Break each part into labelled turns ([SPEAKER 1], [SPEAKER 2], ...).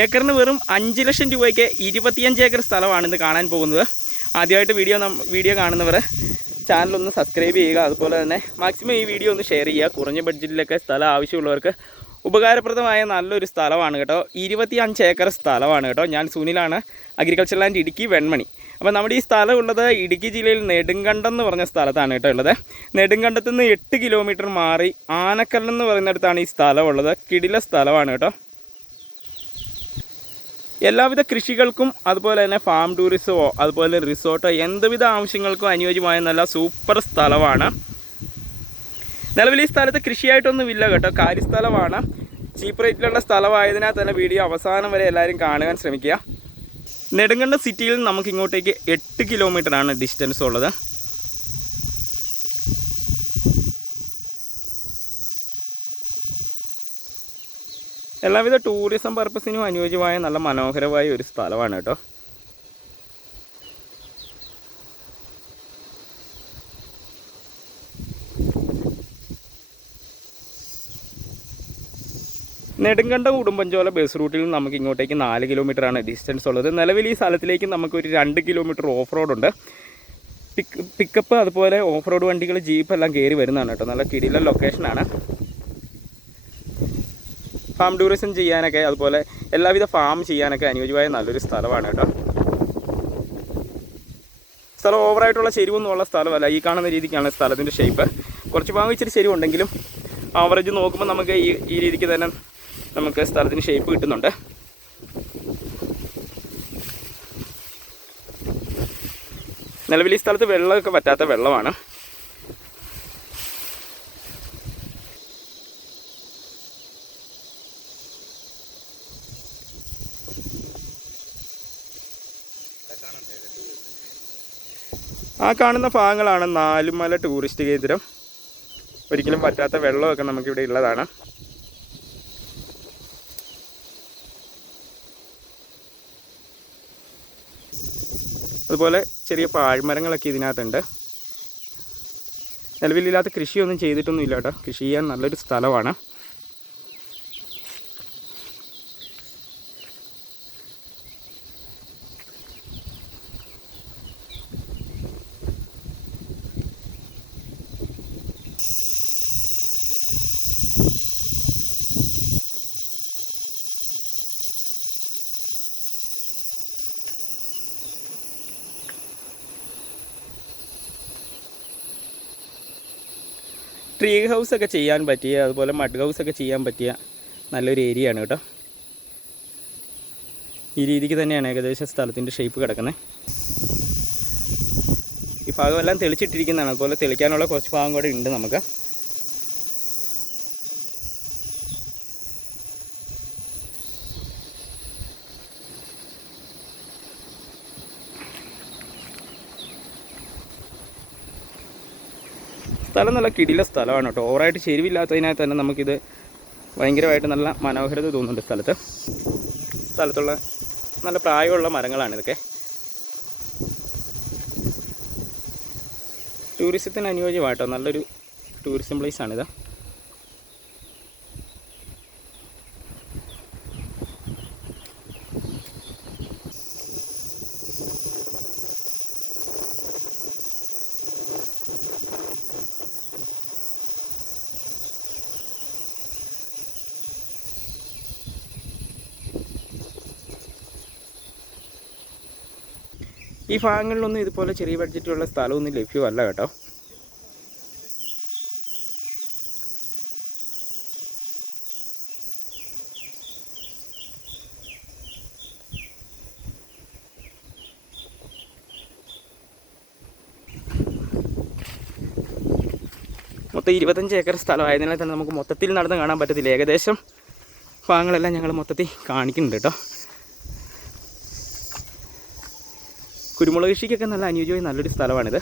[SPEAKER 1] ഏക്കറിന് വെറും അഞ്ച് ലക്ഷം രൂപയ്ക്ക് ഇരുപത്തിയഞ്ച് ഏക്കർ സ്ഥലമാണ് ഇന്ന് കാണാൻ പോകുന്നത്. ആദ്യമായിട്ട് വീഡിയോ വീഡിയോ കാണുന്നവർ ചാനലൊന്ന് സബ്സ്ക്രൈബ് ചെയ്യുക. അതുപോലെ തന്നെ മാക്സിമം ഈ വീഡിയോ ഒന്ന് ഷെയർ ചെയ്യുക. കുറഞ്ഞ ബഡ്ജറ്റിലൊക്കെ സ്ഥലം ആവശ്യമുള്ളവർക്ക് ഉപകാരപ്രദമായ നല്ലൊരു സ്ഥലമാണ് കേട്ടോ. ഇരുപത്തി അഞ്ച് ഏക്കർ സ്ഥലമാണ് കേട്ടോ. ഞാൻ സുനിലാണ് അഗ്രികൾച്ചർ ലാൻഡ് ഇടുക്കി വെൺമണി. അപ്പോൾ നമ്മുടെ ഈ സ്ഥലം ഉള്ളത് ഇടുക്കി ജില്ലയിൽ നെടുങ്കണ്ടം എന്ന് പറഞ്ഞ സ്ഥലത്താണ് കേട്ടോ ഉള്ളത്. നെടുങ്കണ്ടത്തുനിന്ന് എട്ട് കിലോമീറ്റർ മാറി ആനക്കല്ലെന്ന് പറയുന്നിടത്താണ് ഈ സ്ഥലം ഉള്ളത്. കിടില സ്ഥലമാണ് കേട്ടോ. എല്ലാവിധ കൃഷികൾക്കും അതുപോലെ തന്നെ ഫാം ടൂറിസമോ അതുപോലെ റിസോർട്ടോ എന്തുവിധ ആവശ്യങ്ങൾക്കും അനുയോജ്യമായ നല്ല സൂപ്പർ സ്ഥലമാണ്. നിലവിൽ ഈ സ്ഥലത്ത് കൃഷിയായിട്ടൊന്നുമില്ല കേട്ടോ കാര്യസ്ഥലമാണ്. ചീപ്പ് റേറ്റിലുള്ള സ്ഥലമായതിനാൽ തന്നെ വീഡിയോ അവസാനം വരെ എല്ലാവരും കാണുവാൻ ശ്രമിക്കുക. നെടുങ്കണ്ട സിറ്റിയിൽ നമുക്ക് ഇങ്ങോട്ടേക്ക് എട്ട് കിലോമീറ്ററാണ് ഡിസ്റ്റൻസ് ഉള്ളത്. എല്ലാവിധ ടൂറിസം പർപ്പസിനും അനുയോജ്യമായ നല്ല മനോഹരമായ ഒരു സ്ഥലമാണ് കേട്ടോ. നെടുങ്കണ്ടം ഉടുമ്പൻചോല ബസ് റൂട്ടിൽ നിന്ന് നമുക്ക് ഇങ്ങോട്ടേക്ക് നാല് കിലോമീറ്ററാണ് ഡിസ്റ്റൻസ് ഉള്ളത്. നിലവിൽ ഈ സ്ഥലത്തിലേക്ക് നമുക്കൊരു രണ്ട് കിലോമീറ്റർ ഓഫ് റോഡ് ഉണ്ട്. പിക്ക് പിക്കപ്പ് അതുപോലെ ഓഫ് റോഡ് വണ്ടികൾ ജീപ്പ് എല്ലാം കയറി വരുന്നതാണ് കേട്ടോ. നല്ല കിടിലൻ ലൊക്കേഷനാണ് ഫാം ടൂറിസം ചെയ്യാനൊക്കെ അതുപോലെ എല്ലാവിധ ഫാം ചെയ്യാനൊക്കെ അനുയോജ്യമായ നല്ലൊരു സ്ഥലമാണ് കേട്ടോ. സ്ഥലം ഓവറായിട്ടുള്ള ചെരിവൊന്നുമുള്ള സ്ഥലമല്ല. ഈ കാണുന്ന രീതിക്കാണ് സ്ഥലത്തിന്റെ ഷേപ്പ് കുറച്ച് ഭാഗം ഇച്ചിരി ചെരിവുണ്ടെങ്കിലും ആവറേജ് നോക്കുമ്പോൾ നമുക്ക് ഈ ഈ രീതിക്ക് തന്നെ നമുക്ക് സ്ഥലത്തിന് ഷേപ്പ് കിട്ടുന്നുണ്ട്. നിലവിൽ ഈ സ്ഥലത്ത് വെള്ളമൊക്കെ പറ്റാത്ത വെള്ളമാണ്. ആ കാണുന്ന ഭാഗങ്ങളാണ് നാലുമല ടൂറിസ്റ്റ് കേന്ദ്രം. ഒരിക്കലും പറ്റാത്ത വെള്ളമൊക്കെ നമുക്കിവിടെ ഉള്ളതാണ്. അതുപോലെ ചെറിയ പാഴ്മരങ്ങളൊക്കെ ഇതിനകത്തുണ്ട്. നിലവിലില്ലാത്ത കൃഷിയൊന്നും ചെയ്തിട്ടൊന്നും ഇല്ല കേട്ടോ. കൃഷി ചെയ്യാൻ നല്ലൊരു സ്ഥലമാണ്. ട്രീ ഹൗസ് ഒക്കെ ചെയ്യാൻ പറ്റിയ അതുപോലെ മഡ് ഹൗസ് ഒക്കെ ചെയ്യാൻ പറ്റിയ നല്ലൊരു ഏരിയ ആണ് കേട്ടോ. ഈ രീതിക്ക് തന്നെയാണ് ഏകദേശം സ്ഥലത്തിന്റെ ഷേപ്പ് കിടക്കുന്നത് ഈ ഭാഗമെല്ലാം തെളിച്ചിട്ടിരിക്കുന്നതാണ്. അതുപോലെ തെളിക്കാനുള്ള കുറച്ച് ഭാഗം കൂടെ ഉണ്ട് നമുക്ക്. സ്ഥലം നല്ല കിടില സ്ഥലമാണ് കേട്ടോ. ഓവറായിട്ട് ചെരുവില്ലാത്തതിനാൽ തന്നെ നമുക്കിത് ഭയങ്കരമായിട്ട് നല്ല മനോഹരത തോന്നുന്നുണ്ട് സ്ഥലത്ത്. സ്ഥലത്തുള്ള നല്ല പ്രായമുള്ള മരങ്ങളാണ് ഇതൊക്കെ. ടൂറിസത്തിന് അനുയോജ്യമായിട്ടോ നല്ലൊരു ടൂറിസം പ്ലേസ് ഈ ഭാഗങ്ങളിലൊന്നും ഇതുപോലെ ചെറിയ ബഡ്ജറ്റിലുള്ള സ്ഥലമൊന്നും ലഭ്യമല്ല കേട്ടോ. മൊത്തം ഇരുപത്തഞ്ച് ഏക്കർ സ്ഥലമായതിനാൽ തന്നെ നമുക്ക് മൊത്തത്തിൽ നടന്ന് കാണാൻ പറ്റത്തില്ല. ഏകദേശം ഭാഗങ്ങളെല്ലാം ഞങ്ങൾ മൊത്തത്തിൽ കാണിക്കുന്നുണ്ട് കേട്ടോ. കുരുമുളക് കൃഷിക്കൊക്കെ നല്ല അനുയോജ്യമായ നല്ലൊരു സ്ഥലമാണിത്.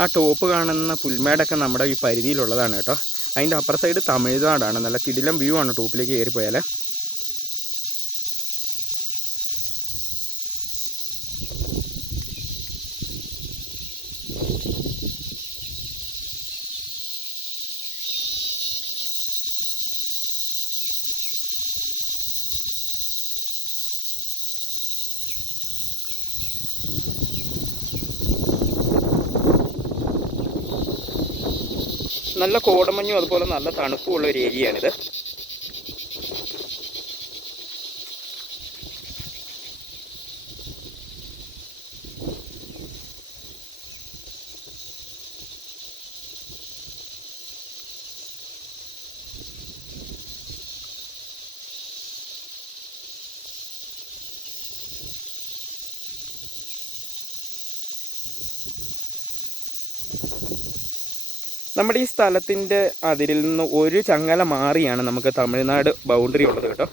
[SPEAKER 1] ആ ടോപ്പ് കാണുന്ന പുൽമേടൊക്കെ നമ്മുടെ ഈ പരിധിയിലുള്ളതാണ് കേട്ടോ. അതിന്റെ അപ്പുറ സൈഡ് തമിഴ്നാടാണ്. നല്ല കിടിലം വ്യൂ ആണ് ടോപ്പിലേക്ക് കയറി നല്ല കോടമഞ്ഞും അതുപോലെ നല്ല തണുപ്പുമുള്ള ഒരു ഏരിയയാണിത്. നമ്മുടെ ഈ സ്ഥലത്തിന്റെ അതിരിൽ നിന്ന് ഒരു ചങ്ങല മാറിയാണ് നമുക്ക് തമിഴ്നാട് ബൗണ്ടറി ഉള്ളത് കേട്ടോ.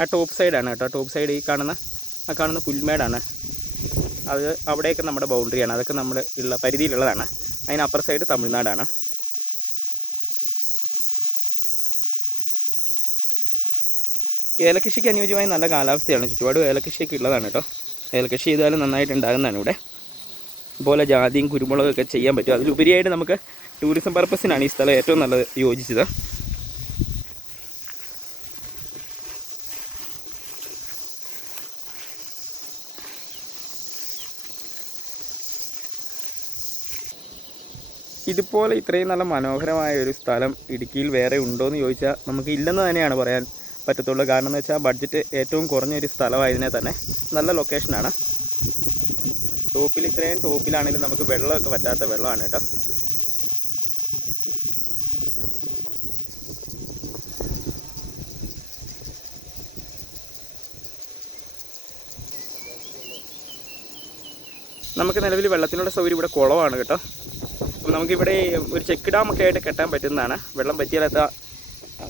[SPEAKER 1] ആ ടോപ്പ് സൈഡാണ് കേട്ടോ. ടോപ്പ് സൈഡ് ഈ കാണുന്ന ആ കാണുന്ന പുൽമേടാണ്. അത് അവിടെയൊക്കെ നമ്മുടെ ബൗണ്ടറിയാണ് അതൊക്കെ നമ്മൾ ഉള്ള പരിധിയിലുള്ളതാണ്. അതിനപ്പുറ സൈഡ് തമിഴ്നാടാണ്. ഏലകൃഷിക്ക് അനുയോജ്യമായ നല്ല കാലാവസ്ഥയാണ്. ചുറ്റുപാടും ഏലകൃഷിയൊക്കെ ഉള്ളതാണ് കേട്ടോ. ഏലകൃഷി ചെയ്താലും നന്നായിട്ട് ഉണ്ടാകുന്നതാണ് ഇവിടെ. അതുപോലെ ജാതിയും കുരുമുളകൊക്കെ ചെയ്യാൻ പറ്റും. അതിലുപരിയായിട്ട് നമുക്ക് ടൂറിസം പർപ്പസിനാണ് ഈ സ്ഥലം ഏറ്റവും നല്ലത് യോജിച്ചത്. ഇതുപോലെ ഇത്രയും നല്ല മനോഹരമായ ഒരു സ്ഥലം ഇടുക്കിയിൽ വേറെ ഉണ്ടോ എന്ന് ചോദിച്ചാൽ നമുക്ക് ഇല്ലെന്ന് തന്നെയാണ് പറയാൻ പറ്റത്തുള്ളൂ. കാരണം എന്ന് വെച്ചാൽ ബഡ്ജറ്റ് ഏറ്റവും കുറഞ്ഞൊരു സ്ഥലമായതിനെ തന്നെ നല്ല ലൊക്കേഷനാണ് ടോപ്പിൽ ഇത്രയും ടോപ്പിലാണെങ്കിലും നമുക്ക് വെള്ളമൊക്കെ പറ്റാത്ത വെള്ളമാണ് കേട്ടോ. നമുക്ക് നിലവിൽ വെള്ളത്തിനുള്ള സൗകര്യം ഇവിടെ കുളമാണ് കേട്ടോ. അപ്പം നമുക്കിവിടെ ഒരു ചെക്ക് ഡാമൊക്കെ ആയിട്ട് കെട്ടാൻ പറ്റുന്നതാണ്. വെള്ളം പറ്റിയാലത്ത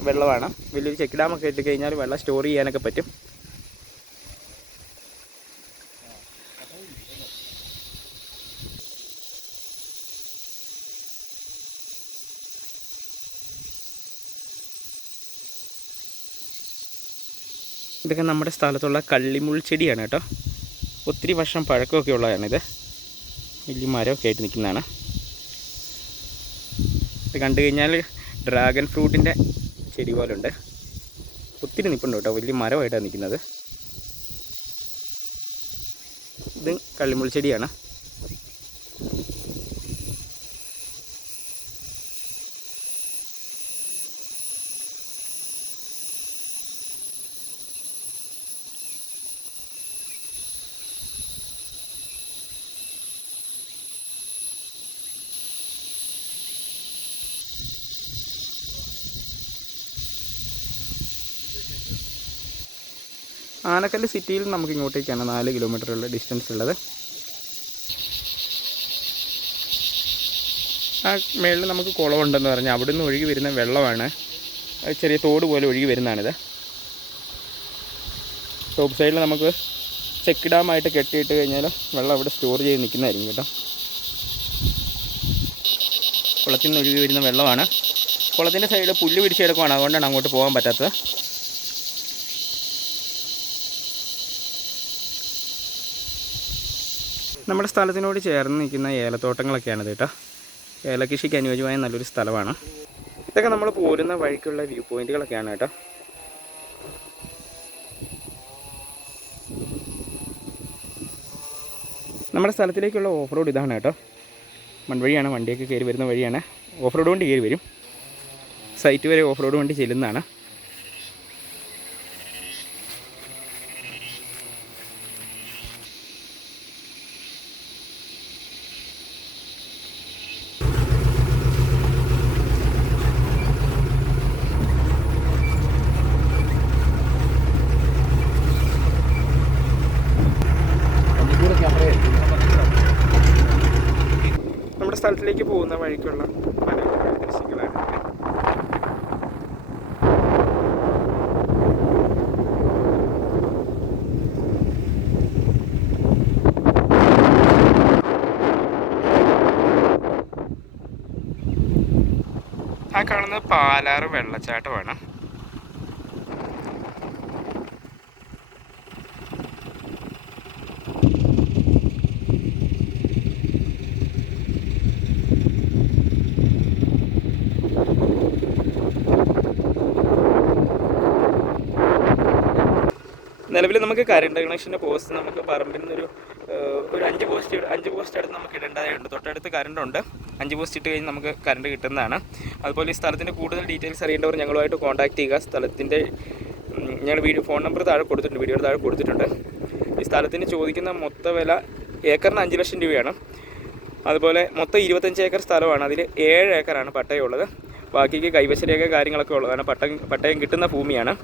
[SPEAKER 1] വെള്ളമാണ്. വലിയൊരു ചെക്ക് ഡാമൊക്കെ ഇട്ട് കഴിഞ്ഞാൽ വെള്ളം സ്റ്റോർ ചെയ്യാനൊക്കെ പറ്റും. ഇതൊക്കെ നമ്മുടെ സ്ഥലത്തുള്ള കള്ളിമുൾ ചെടിയാണ് കേട്ടോ. ഒത്തിരി വർഷം പഴക്കമൊക്കെ ഉള്ളതാണിത്. വലിയ മരമൊക്കെ ആയിട്ട് നിൽക്കുന്നതാണ്. ഇത് കണ്ടു കഴിഞ്ഞാൽ ഡ്രാഗൺ ഫ്രൂട്ടിന്റെ ചെടി പോലെ ഉണ്ട് ഒത്തിരി നിൽപ്പുണ്ട് കേട്ടോ. വലിയ മരമായിട്ടാണ് നിൽക്കുന്നത്. ഇത് കള്ളിമുൾ ചെടിയാണ്. ആനക്കല്ല് സിറ്റിയിൽ നിന്ന് നമുക്ക് ഇങ്ങോട്ടേക്കാണ് നാല് കിലോമീറ്ററുള്ള ഡിസ്റ്റൻസ് ഉള്ളത് ആ മേളിൽ നമുക്ക് കുളമുണ്ടെന്ന് പറഞ്ഞാൽ അവിടെ നിന്ന് ഒഴുകി വരുന്ന വെള്ളമാണ്. ചെറിയ തോട് പോലെ ഒഴുകി വരുന്നതാണിത്. ടോപ്പ് സൈഡിൽ നമുക്ക് ചെക്ക് ഡാമായിട്ട് കെട്ടിയിട്ട് കഴിഞ്ഞാൽ വെള്ളം അവിടെ സ്റ്റോർ ചെയ്ത് നിൽക്കുന്നതായിരിക്കും കേട്ടോ. കുളത്തിൽ നിന്ന് ഒഴുകി വരുന്ന വെള്ളമാണ്. കുളത്തിന്റെ സൈഡിൽ പുല്ല് പിടിച്ച് കിടക്കുവാണ്. അതുകൊണ്ടാണ് അങ്ങോട്ട് പോകാൻ പറ്റാത്തത്. നമ്മുടെ സ്ഥലത്തിനോട് ചേർന്ന് നിൽക്കുന്ന ഏലത്തോട്ടങ്ങളൊക്കെയാണ് കേട്ടോ. ഏലകൃഷിക്ക് അനുയോജ്യമായ നല്ലൊരു സ്ഥലമാണ്. ഇതൊക്കെ നമ്മൾ പോരുന്ന വഴിക്കുള്ള വ്യൂ പോയിന്റുകളൊക്കെയാണ് കേട്ടോ. നമ്മുടെ സ്ഥലത്തിലേക്കുള്ള ഓഫ് റോഡ് ഇതാണ് കേട്ടോ. മൺവഴിയാണ് വണ്ടിയൊക്കെ കയറി വരുന്ന വഴിയാണ്. ഓഫ് റോഡ് വണ്ടി കയറി വരും. സൈറ്റ് വരെ ഓഫ് റോഡ് വണ്ടി ചെല്ലുന്നതാണ് നമ്മുടെ സ്ഥലത്തിലേക്ക് പോകുന്ന വഴിക്കുള്ള മനോഹരമായ ദൃശ്യങ്ങളാണ് ആ കാണുന്നത് പാലാറ് വെള്ളച്ചാട്ടമാണ്. നിലവിൽ നമുക്ക് കറണ്ട് കണക്ഷന്റെ പോസ്റ്റ് നമുക്ക് പറമ്പിൽ നിന്നൊരു ഒരു അഞ്ച് പോസ്റ്റ് അഞ്ച് പോസ്റ്റ് അടുത്ത് നമുക്ക് ഇടേണ്ടതായുണ്ട് തൊട്ടടുത്ത് കറണ്ട് ഉണ്ട് അഞ്ച് പോസ്റ്റ് ഇട്ട് കഴിഞ്ഞ് നമുക്ക് കറണ്ട് കിട്ടുന്നതാണ്. അതുപോലെ ഈ സ്ഥലത്തിന്റെ കൂടുതൽ ഡീറ്റെയിൽസ് അറിയേണ്ടവർ ഞങ്ങളുമായിട്ട് കോൺടാക്ട് ചെയ്യുക. സ്ഥലത്തിന്റെ ഞങ്ങൾ വീഡിയോ ഫോൺ നമ്പർ താഴെ കൊടുത്തിട്ടുണ്ട്. വീഡിയോയുടെ താഴെ കൊടുത്തിട്ടുണ്ട്. ഈ സ്ഥലത്തിന് ചോദിക്കുന്ന മൊത്ത വില ഏക്കറിന് അഞ്ച് ലക്ഷം രൂപയാണ്. അതുപോലെ മൊത്തം ഇരുപത്തഞ്ച് ഏക്കർ സ്ഥലമാണ്. അതിൽ ഏഴ് ഏക്കറാണ് പട്ടയമുള്ളത്. ബാക്കിക്ക് കൈവശ രേഖ കാര്യങ്ങളൊക്കെ ഉള്ളതാണ്. പട്ടയം പട്ടയം കിട്ടുന്ന ഭൂമിയാണ്.